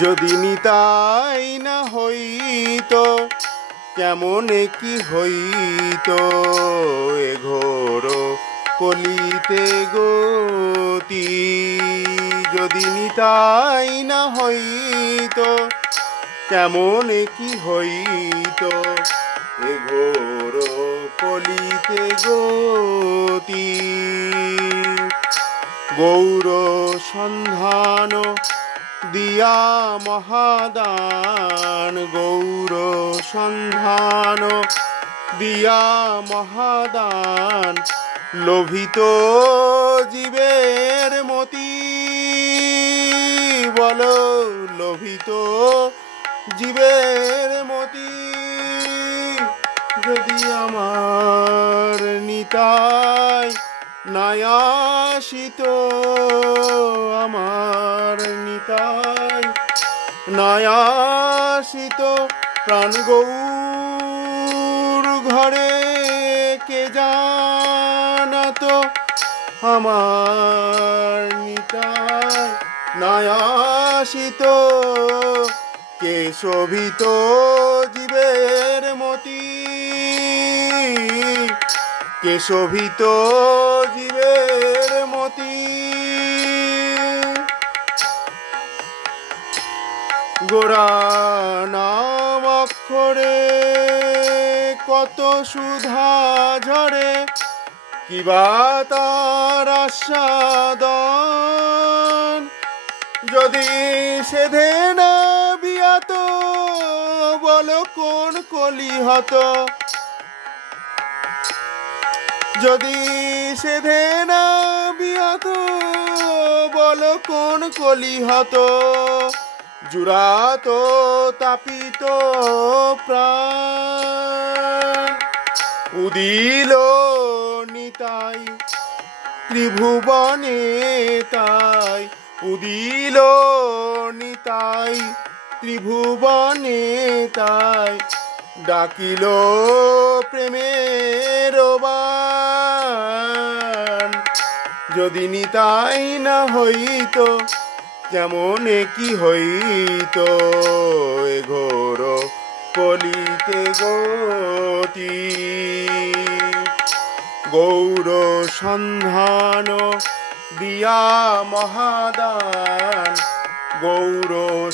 যদি নিতাই না হইতো কেমনে কি হইতো এ ঘোর কলিতে গতি। যদি নিতাই না হইতো কেমনে কি হইতো এ ঘোর কলিতে গতি। গৌর সন্ধান দিয়া মহাদান, গৌর সন্ধান দিয়া মহাদান, লোভিত জীবের মতি। বলো লোভিত জীবের মতি। যদি আমার নিতাই নাই আসিত, আমার নিতাই নাই আসিত, প্রাণ গৌর ঘরে কে জানাতো। আমার নিতাই নাই আসিত, কে শোভিত জীবের মতি, কে শোভিত জীবের মতি। গোরা নাম অক্ষরে কত সুধা ঝরে, কিবা তার আস্বাদন। যদি সেধে না বিয়াত, বলো কোন কলি হতো। যদি সেধে না বিয়াত, বলো কোন কলি হতো। জুড়াত তাপিত প্রাণ, উদিল নিতাই ত্রিভুবনে তাই, উদিল নিতাই ত্রিভুবনে তাই। ডাকিল প্রেমের বাণ, যদি নিতাই না হইতো কেমনে কি হইতো এ ঘোর কলিতে গতি। গৌর সন্ধান দিয়া মহাদান, গৌর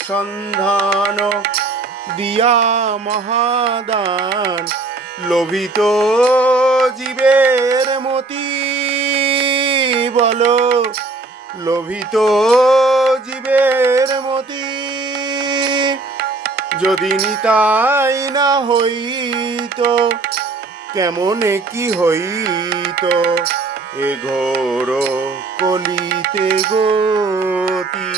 সন্ধান দিয়া মহাদান, লোভিত জীবের মতি। বলো লোভিত জীবের মতি। যদি নিতাই না হইতো কেমনে কি হইতো এ ঘোর কলিতে গতি।